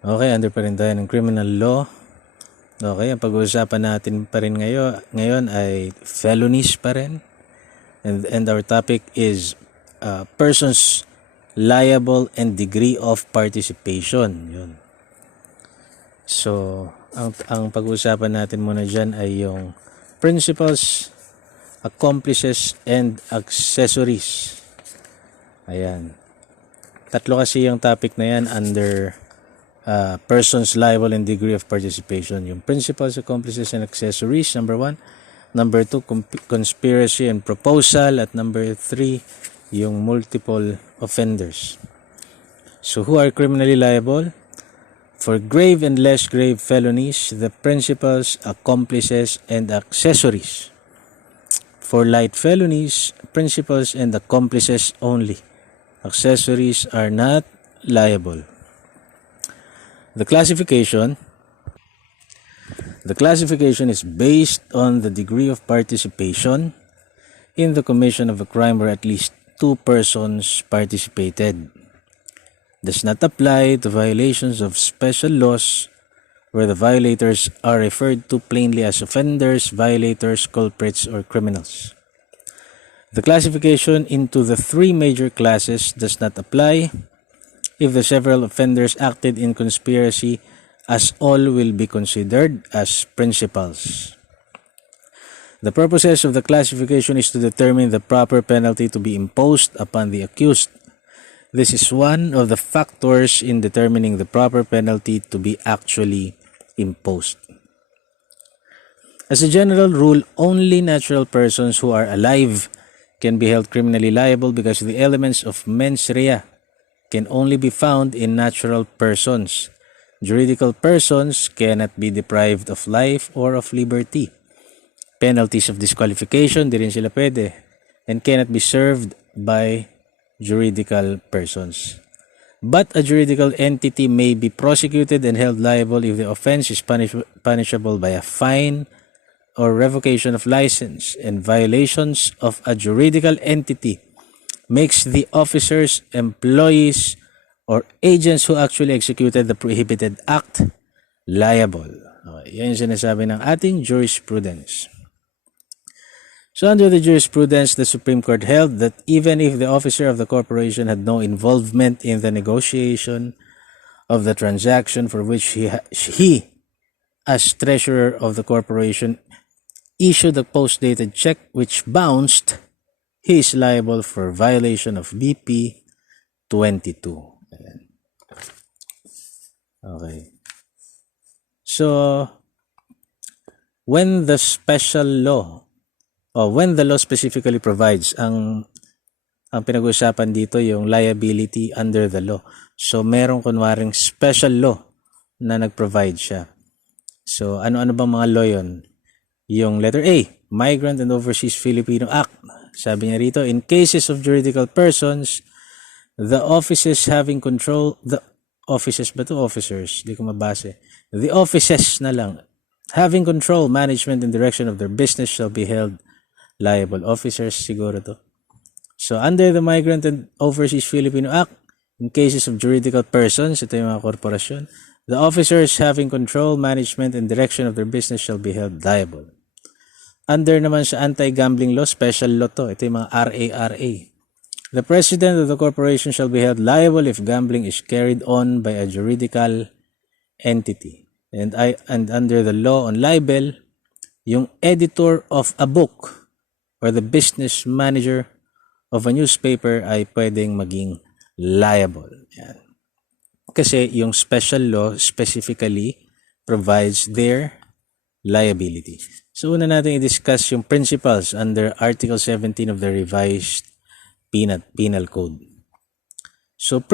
Okay, under pa rin tayo ng criminal law. Okay, ang pag-uusapan natin pa rin ngayon ay felonies pa rin. And our topic is persons liable and degree of participation. Yun. So, ang pag-uusapan natin muna dyan ay yung principals, accomplices, and accessories. Ayan. Tatlo kasi yung topic na yan under persons liable and degree of participation. Yung principals, accomplices, and accessories, number 1. Number 2, conspiracy and proposal. At number 3, yung multiple offenders. So, who are criminally liable? For grave and less grave felonies, the principals, accomplices, and accessories. For light felonies, principals and accomplices only. Accessories are not liable. The classification is based on the degree of participation in the commission of a crime where at least 2 persons participated. Does not apply to violations of special laws where the violators are referred to plainly as offenders, violators, culprits, or criminals. The classification into the 3 major classes does not apply if the several offenders acted in conspiracy, as all will be considered as principals. The purposes of the classification is to determine the proper penalty to be imposed upon the accused. This is one of the factors in determining the proper penalty to be actually imposed. As a general rule, only natural persons who are alive can be held criminally liable because the elements of mens rea can only be found in natural persons. Juridical persons cannot be deprived of life or of liberty. Penalties of disqualification, di rin sila pwede, and cannot be served by juridical persons. But a juridical entity may be prosecuted and held liable if the offense is punishable by a fine or revocation of license, and violations of a juridical entity makes the officers, employees, or agents who actually executed the prohibited act liable. Okay, yan yung sinasabi ng ating jurisprudence. So under the jurisprudence, the Supreme Court held that even if the officer of the corporation had no involvement in the negotiation of the transaction for which he as treasurer of the corporation, issued a post-dated check which bounced, he is liable for violation of BP 22. Okay. So, when the special law, when the law specifically provides, ang pinag-usapan dito yung liability under the law. So, merong kunwaring special law na nag-provide siya. So, ano-ano bang mga law yun? Yung letter A, Migrant and Overseas Filipino Act. Sabi niya rito, in cases of juridical persons, the offices having control, the offices ba to officers? Di ko mabase. The offices na lang, having control, management, and direction of their business shall be held liable. Officers siguro to. So, under the Migrant and Overseas Filipino Act, in cases of juridical persons, ito yung mga korporasyon, the officers having control, management, and direction of their business shall be held liable. Under naman sa anti-gambling law, special law to. Ito yung mga RA. The president of the corporation shall be held liable if gambling is carried on by a juridical entity. And under the law on libel, yung editor of a book or the business manager of a newspaper ay pwedeng maging liable. Yan. Kasi yung special law specifically provides their liability. So una natin i-discuss yung principles under Article 17 of the revised Penal Code. So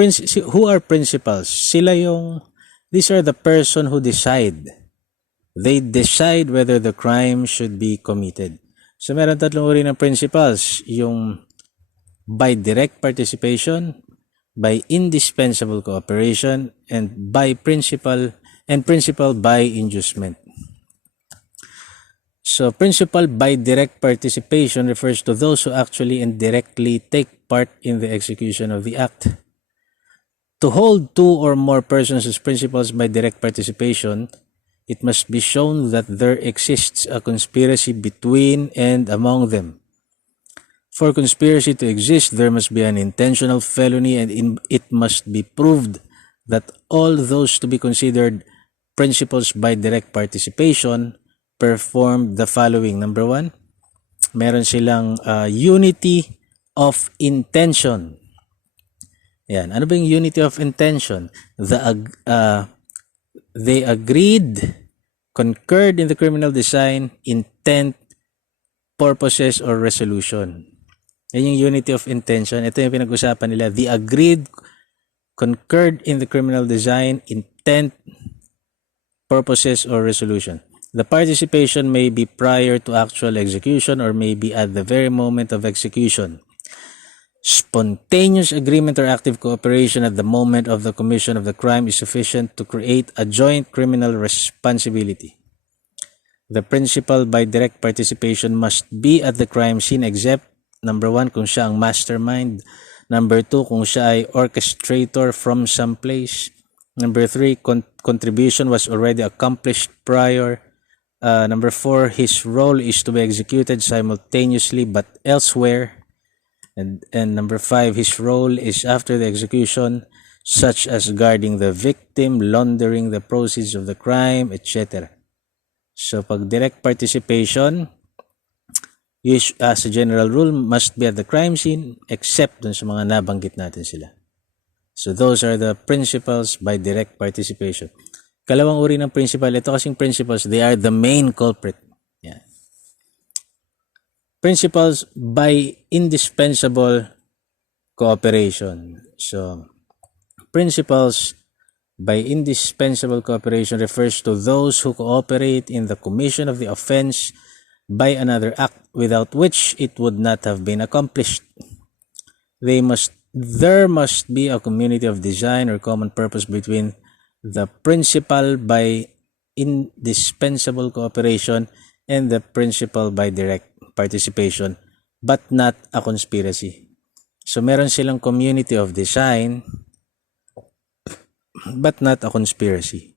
who are principals? These are the person who decide. They decide whether the crime should be committed. So meron tatlong uri ng principals, yung by direct participation, by indispensable cooperation, and principal by inducement. So, principal by direct participation refers to those who actually and directly take part in the execution of the act. To hold two or more persons as principals by direct participation, it must be shown that there exists a conspiracy between and among them. For conspiracy to exist, there must be an intentional felony, and it must be proved that all those to be considered principals by direct participation performed the following. Number one, meron silang unity of intention. Yan. Ano ba yung unity of intention? They agreed, concurred in the criminal design, intent, purposes, or resolution. Yan yung unity of intention. Ito yung pinag-usapan nila. They agreed, concurred in the criminal design, intent, purposes, or resolution. The participation may be prior to actual execution or may be at the very moment of execution. Spontaneous agreement or active cooperation at the moment of the commission of the crime is sufficient to create a joint criminal responsibility. The principal by direct participation must be at the crime scene except, number one, kung siya ang mastermind. Number two, kung siya ay orchestrator from some place. Number three, contribution was already accomplished prior. Number four, his role is to be executed simultaneously but elsewhere. And number five, his role is after the execution, such as guarding the victim, laundering the proceeds of the crime, etc. So, pag direct participation, as a general rule, must be at the crime scene except dun sa mga nabanggit natin sila. So, those are the principles by direct participation. Kalawang uri ng principal, ito kasing principles, they are the main culprit. Yeah. Principles by indispensable cooperation. So, principles by indispensable cooperation refers to those who cooperate in the commission of the offense by another act without which it would not have been accomplished. There must be a community of design or common purpose between the principal by indispensable cooperation and the principal by direct participation, but not a conspiracy. So, meron silang community of design, but not a conspiracy.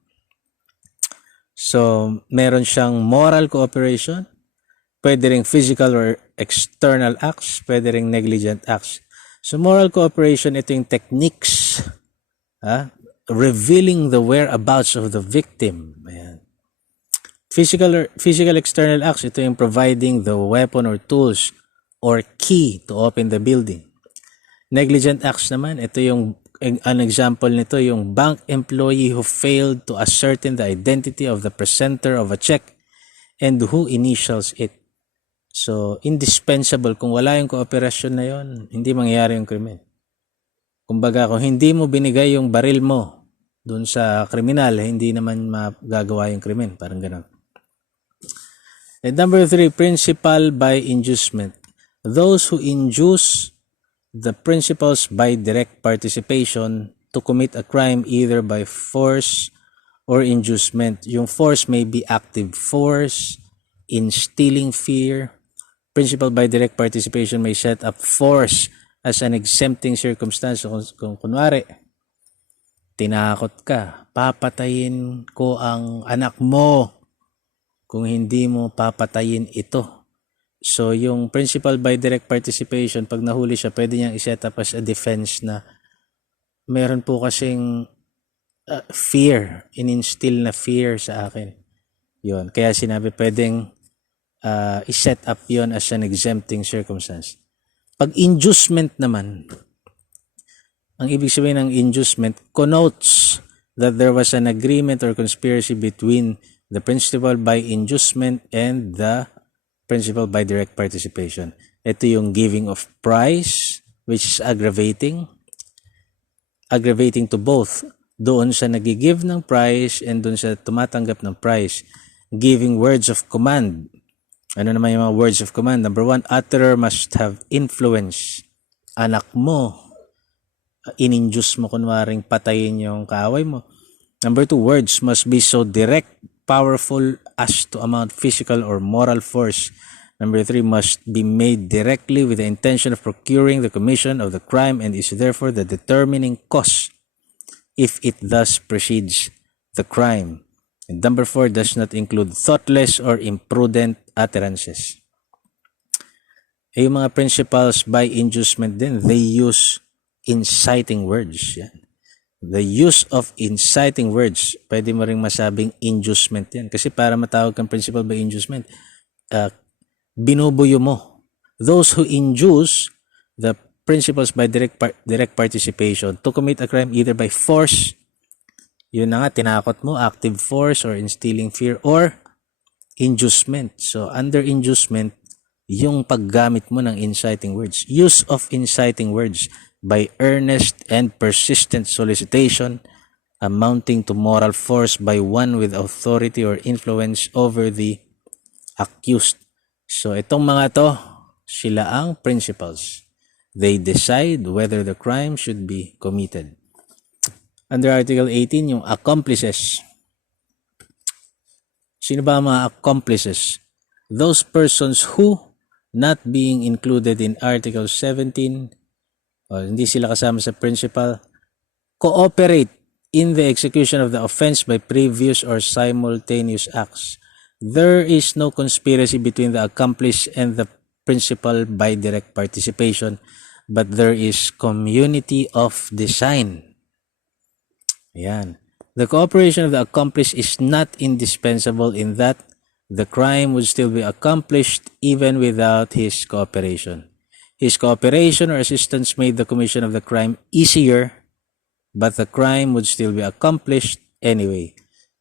So, meron siyang moral cooperation, pwede ring physical or external acts, pwede ring negligent acts. So, moral cooperation, ito yung techniques, revealing the whereabouts of the victim. Ayan. Physical external acts, ito yung providing the weapon or tools or key to open the building. Negligent acts naman, ito yung, an example nito, yung bank employee who failed to ascertain the identity of the presenter of a check and who initials it. So, indispensable. Kung wala yung kooperasyon na yon, hindi mangyayari yung krimen. Kumbaga, kung hindi mo binigay yung baril mo dun sa kriminal, hindi naman magagawa yung krimen. Parang ganun. And number three, principal by inducement. Those who induce the principals by direct participation to commit a crime either by force or inducement. Yung force may be active force, instilling fear. Principal by direct participation may set up force as an exempting circumstance. Kung kunwari, tinakot ka, papatayin ko ang anak mo kung hindi mo papatayin ito. So, yung principal by direct participation, pag nahuli siya, pwede niyang iset up as a defense na meron po kasing fear, in-instill na fear sa akin. Yun. Kaya sinabi, pwedeng iset up yon as an exempting circumstance. Pag inducement naman, ang ibig sabihin ng inducement connotes that there was an agreement or conspiracy between the principal by inducement and the principal by direct participation. Ito yung giving of price, which is aggravating to both. Doon sa nagigive ng price and doon sa tumatanggap ng price. Giving words of command. Ano naman yung mga words of command? Number one, utterer must have influence. Anak mo, in-induce mo kunwaring patayin yung kaaway mo. Number two, words must be so direct, powerful as to amount physical or moral force. Number three, must be made directly with the intention of procuring the commission of the crime and is therefore the determining cause. if it thus precedes the crime. And number 4 does not include thoughtless or imprudent utterances. Yung mga principles by inducement din, they use inciting words. Yan. The use of inciting words, pwede mo ring masabing inducement yan. Kasi para matawag kang principle by inducement, binubuyo mo. Those who induce the principles by direct participation to commit a crime either by force, yun na nga, tinakot mo, active force or instilling fear, or inducement. So, under inducement, yung paggamit mo ng inciting words. Use of inciting words by earnest and persistent solicitation amounting to moral force by one with authority or influence over the accused. So, itong mga to, sila ang principles. They decide whether the crime should be committed. Under Article 18, yung accomplices. Sino ba ang mga accomplices? Those persons who, not being included in Article 17, hindi sila kasama sa principal, cooperate in the execution of the offense by previous or simultaneous acts. There is no conspiracy between the accomplice and the principal by direct participation, but there is community of design. Ayan. The cooperation of the accomplice is not indispensable in that the crime would still be accomplished even without his cooperation. His cooperation or assistance made the commission of the crime easier, but the crime would still be accomplished anyway.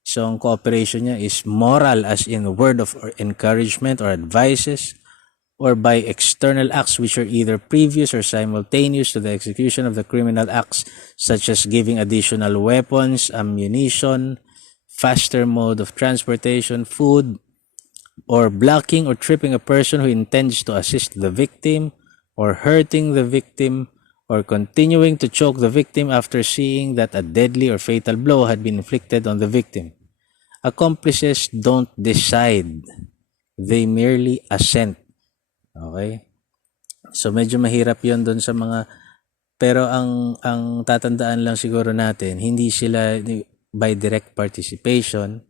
So, ang cooperation niya is moral, as in a word of encouragement or advices, or by external acts which are either previous or simultaneous to the execution of the criminal acts, such as giving additional weapons, ammunition, faster mode of transportation, food, or blocking or tripping a person who intends to assist the victim, or hurting the victim, or continuing to choke the victim after seeing that a deadly or fatal blow had been inflicted on the victim. Accomplices don't decide. They merely assent. Okay? So medyo mahirap 'yon doon sa mga, pero ang tatandaan lang siguro natin, hindi sila by direct participation.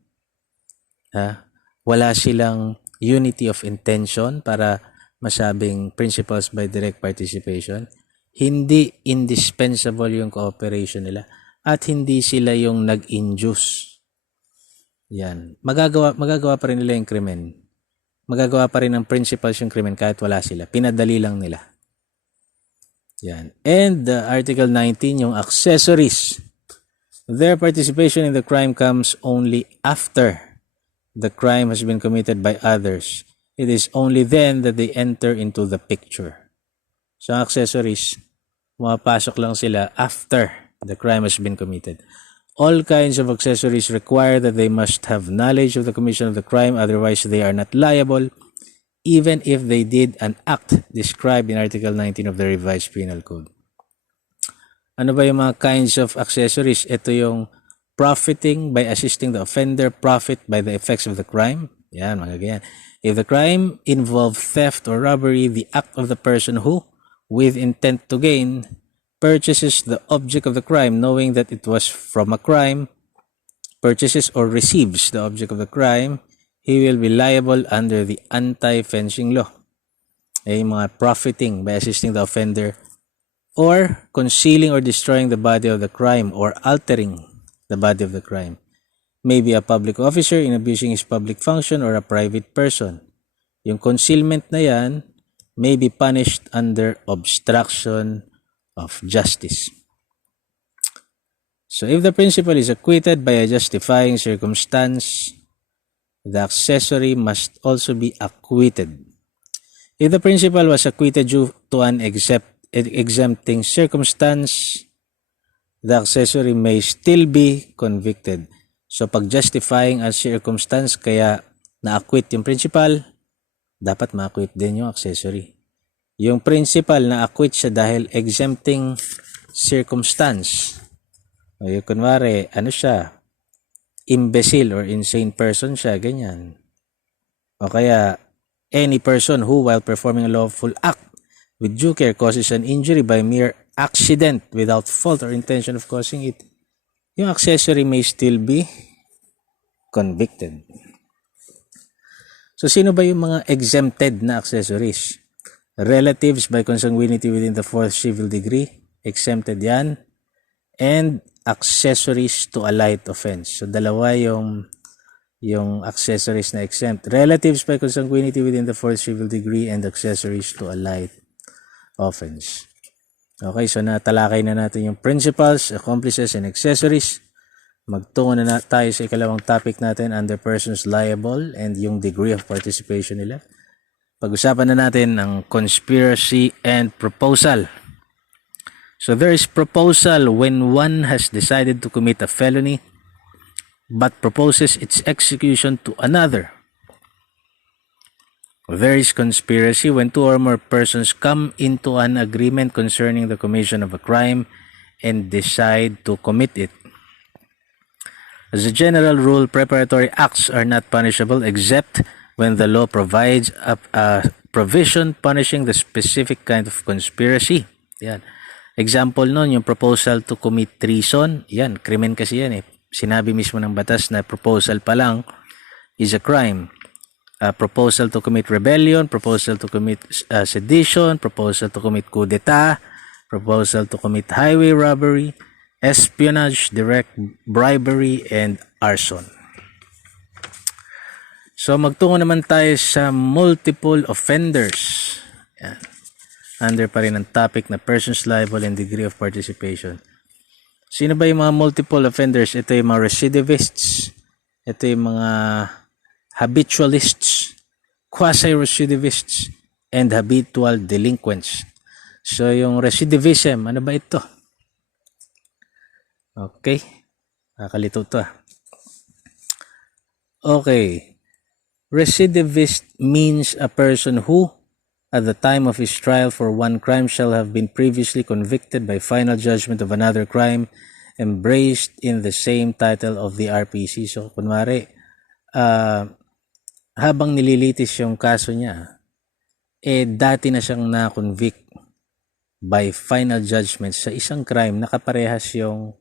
Wala silang unity of intention para masabing principles by direct participation. Hindi indispensable yung cooperation nila at hindi sila yung nag-induce. Yan. Magagawa pa rin nila yung krimen. Magagawa pa rin ng principles yung krimen kahit wala sila. Pinadali lang nila. Yan. And Article 19, yung accessories. Their participation in the crime comes only after the crime has been committed by others. It is only then that they enter into the picture. So, accessories, pumapasok lang sila after the crime has been committed. All kinds of accessories require that they must have knowledge of the commission of the crime, otherwise they are not liable, even if they did an act described in Article 19 of the Revised Penal Code. Ano ba yung mga kinds of accessories? Ito yung profiting by assisting the offender, profit by the effects of the crime. Yan, mga ganyan. If the crime involved theft or robbery, the act of the person who, with intent to gain, purchases the object of the crime knowing that it was from a crime, purchases or receives the object of the crime, he will be liable under the anti-fencing law. Ay mga profiting by assisting the offender, or concealing or destroying the body of the crime, or altering the body of the crime. May be a public officer in abusing his public function or a private person. Yung concealment na yan may be punished under obstruction of justice. So if the principal is acquitted by a justifying circumstance, the accessory must also be acquitted. If the principal was acquitted due to an exempting circumstance, the accessory may still be convicted. So pag justifying a circumstance kaya na-acquit yung principal, dapat ma-acquit din yung accessory. Yung principal na-acquit siya dahil exempting circumstance. O yung kunwari, siya, imbecile or insane person siya, ganyan. O kaya, any person who, while performing a lawful act with due care, causes an injury by mere accident without fault or intention of causing it, yung accessory may still be convicted. So, sino ba yung mga exempted na accessories? Relatives by consanguinity within the fourth civil degree, exempted yan. And accessories to a light offense. So, dalawa yung accessories na exempt. Relatives by consanguinity within the fourth civil degree and accessories to a light offense. Okay, so natalakay na natin yung principals, accomplices, and accessories. Magtungo na tayo sa ikalawang topic natin under persons liable and yung degree of participation nila. Pag-usapan na natin ang conspiracy and proposal. So there is proposal when one has decided to commit a felony but proposes its execution to another. There is conspiracy when two or more persons come into an agreement concerning the commission of a crime and decide to commit it. As a general rule, preparatory acts are not punishable except when the law provides a provision punishing the specific kind of conspiracy. Yan. Example nun, yung proposal to commit treason. Yan, krimen kasi yan eh. Sinabi mismo ng batas na proposal pa lang is a crime. Proposal to commit rebellion, proposal to commit sedition, proposal to commit coup d'etat, proposal to commit highway robbery, espionage, direct bribery, and arson. So magtungo naman tayo sa multiple offenders. Yan. Under pa rin ang topic na persons liable and degree of participation. Sino ba yung mga multiple offenders? Ito yung mga recidivists. Ito yung mga habitualists, quasi-recidivists, and habitual delinquents. So yung recidivism, ano ba ito? Okay. Kakalito to. Okay. Recidivist means a person who, at the time of his trial for one crime, shall have been previously convicted by final judgment of another crime embraced in the same title of the RPC. So, kunwari, habang nililitis yung kaso niya, dati na siyang na-convict by final judgment sa isang crime na kaparehas yung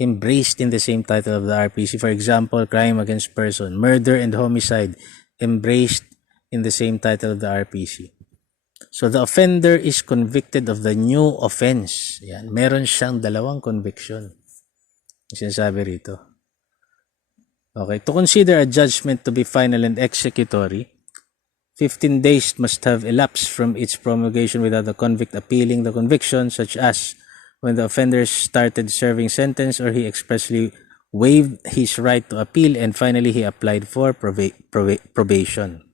embraced in the same title of the RPC. For example, crime against person, murder and homicide, embraced in the same title of the RPC. So the offender is convicted of the new offense. Yan. Meron siyang dalawang conviction. Sinasabi rito. Okay. To consider a judgment to be final and executory, 15 days must have elapsed from its promulgation without the convict appealing the conviction, such as when the offender started serving sentence or he expressly waived his right to appeal and finally he applied for probation.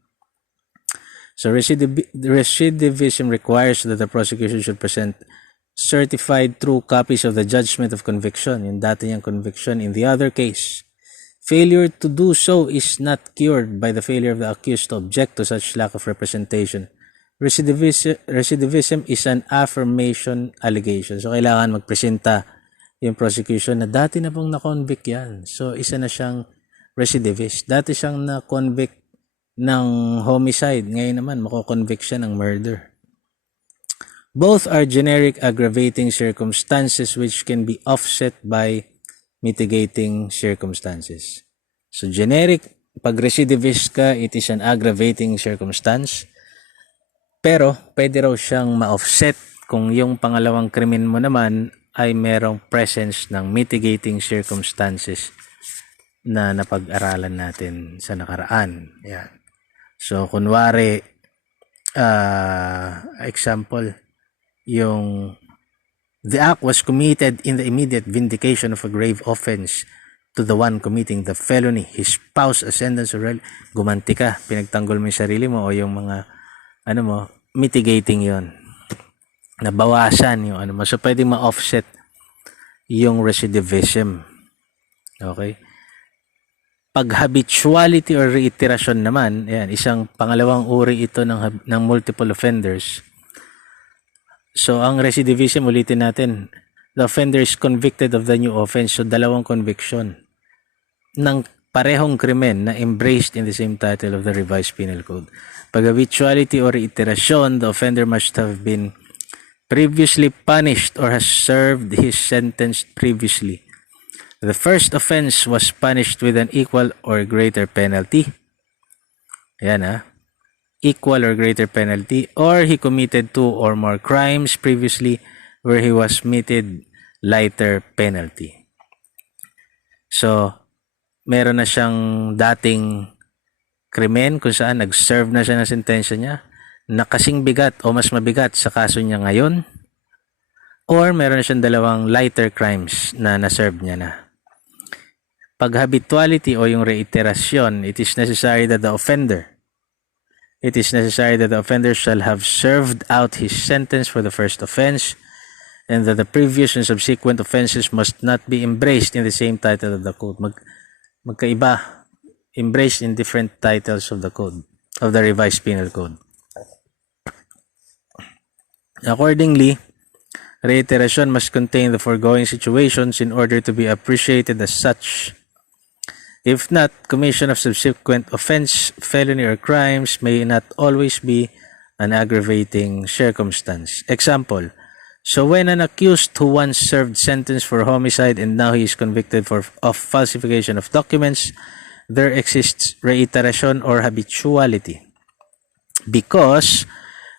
So recidivism requires that the prosecution should present certified true copies of the judgment of conviction, yung dati niyang conviction. In the other case, failure to do so is not cured by the failure of the accused to object to such lack of representation. Recidivism is an affirmation allegation. So, kailangan magpresenta yung prosecution na dati na pong na-convict yan. So, isa na siyang recidivist. Dati siyang na-convict ng homicide. Ngayon naman, mako-convict siya ng murder. Both are generic aggravating circumstances which can be offset by mitigating circumstances. So, generic, pag recidivist ka, it is an aggravating circumstance. Pero, pwede raw siyang ma-offset kung yung pangalawang krimen mo naman ay merong presence ng mitigating circumstances na napag-aralan natin sa nakaraan. Yan. So, kunwari, example, the act was committed in the immediate vindication of a grave offense to the one committing the felony. His spouse, ascendants, or gumanti ka, pinagtanggol mo yung sarili mo o yung mga mitigating yon, nabawasan yung so pwede ma-offset yung recidivism. Okay? Pag habituality or reiteration naman, yan, isang pangalawang uri ito ng multiple offenders. So ang recidivism, ulitin natin, the offender is convicted of the new offense, so dalawang conviction ng parehong krimen na embraced in the same title of the revised penal code. Pag habituality or reiteration, the offender must have been previously punished or has served his sentence previously. the first offense was punished with an equal or greater penalty. Ayan equal or greater penalty, or he committed 2 or more crimes previously where he was meted lighter penalty. So, meron na siyang dating krimen kung saan nag-serve na siya ng sentensya niya na kasing bigat o mas mabigat sa kaso niya ngayon, or meron na siyang dalawang lighter crimes na na-serve niya na. Pag habituality o yung reiteration, it is necessary that the offender shall have served out his sentence for the first offense, and that the previous and subsequent offenses must not be embraced in the same title of the code. Magkaiba, embraced in different titles of the code, of the revised penal code. Accordingly, reiteration must contain the foregoing situations in order to be appreciated as such. If not, commission of subsequent offense, felony, or crimes may not always be an aggravating circumstance. Example, so when an accused who once served sentence for homicide and now he is convicted of falsification of documents, there exists reiteration or habituality, because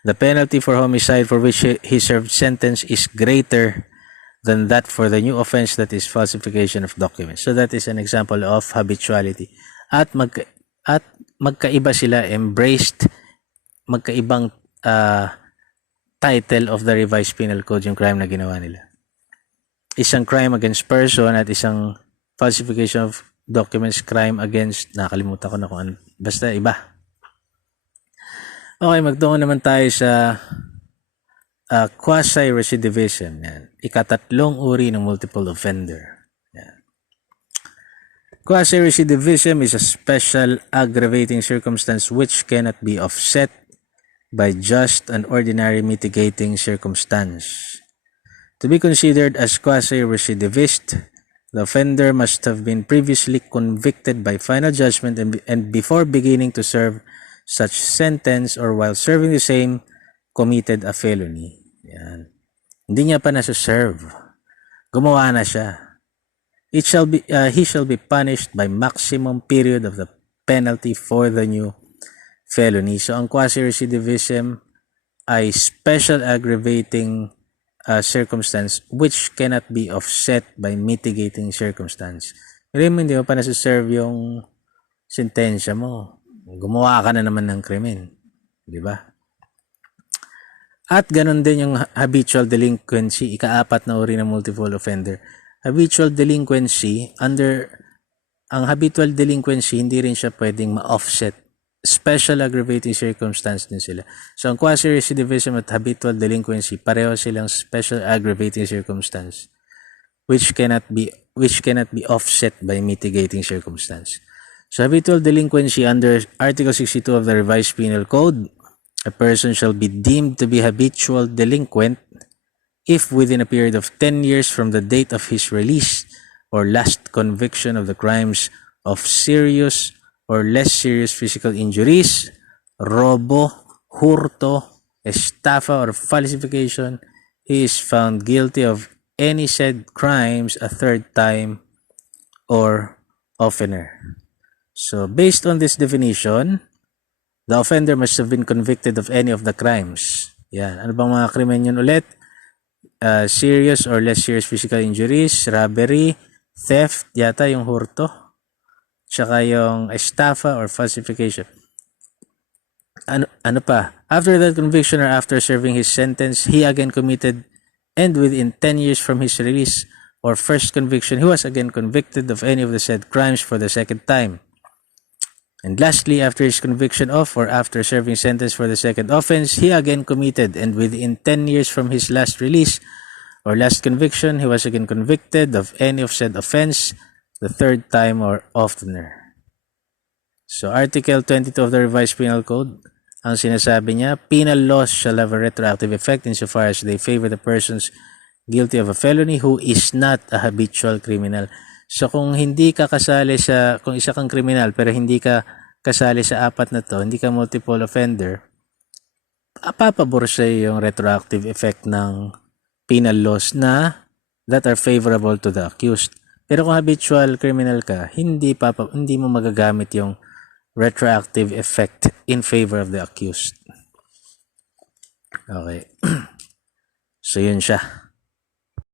the penalty for homicide for which he served sentence is greater than that for the new offense, that is falsification of documents. So that is an example of habituality. At magkaiba sila, embraced, magkaibang title of the revised penal code yung crime na ginawa nila. Isang crime against person at isang falsification of documents crime against, nakalimutan ko na kung ano, basta iba. Okay, magtungo naman tayo sa quasi-recidivism. Yan. Ikatatlong uri ng multiple offender. Yan. Quasi-recidivism is a special aggravating circumstance which cannot be offset by just an ordinary mitigating circumstance. To be considered as quasi-recidivist, the offender must have been previously convicted by final judgment and before beginning to serve such sentence or while serving the same, committed a felony. Yan. Hindi niya pa nasa-serve. Gumawa na siya. He shall be punished by maximum period of the penalty for the new felony. So, ang quasi-recidivism ay special aggravating circumstance which cannot be offset by mitigating circumstance. Pero hindi mo pa nasa-serve yung sentensya mo. Gumawa ka na naman ng krimen. Di ba? At ganun din yung habitual delinquency, ika-4 na uri ng multiple offender. Habitual delinquency, ang habitual delinquency, hindi rin siya pwedeng ma-offset. Special aggravating circumstance din sila. So, ang quasi-recidivism at habitual delinquency, pareho silang special aggravating circumstance which cannot be offset by mitigating circumstance. So, habitual delinquency under Article 62 of the Revised Penal Code, a person shall be deemed to be habitual delinquent if within a period of 10 years from the date of his release or last conviction of the crimes of serious or less serious physical injuries, robo, hurto, estafa, or falsification, he is found guilty of any said crimes a third time or oftener. So, based on this definition, the offender must have been convicted of any of the crimes. Yan. Ano bang mga krimen yun ulit? Serious or less serious physical injuries, robbery, theft, yata yung hurto, tsaka yung estafa or falsification. Ano pa? After that conviction or after serving his sentence, he again committed, and within 10 years from his release or first conviction, he was again convicted of any of the said crimes for the second time. And lastly, after his conviction of or after serving sentence for the second offense, he again committed, and within 10 years from his last release or last conviction, he was again convicted of any of said offense the third time or oftener. So, Article 22 of the Revised Penal Code, ang sinasabi niya, penal laws shall have a retroactive effect insofar as they favor the persons guilty of a felony who is not a habitual criminal. So, kung hindi ka kasali kung isa kang kriminal pero hindi ka kasali sa 4 na to, hindi ka multiple offender, papabor sa yung retroactive effect ng penal laws that are favorable to the accused. Pero kung habitual criminal ka, hindi mo magagamit yung retroactive effect in favor of the accused. Okay. So yun siya.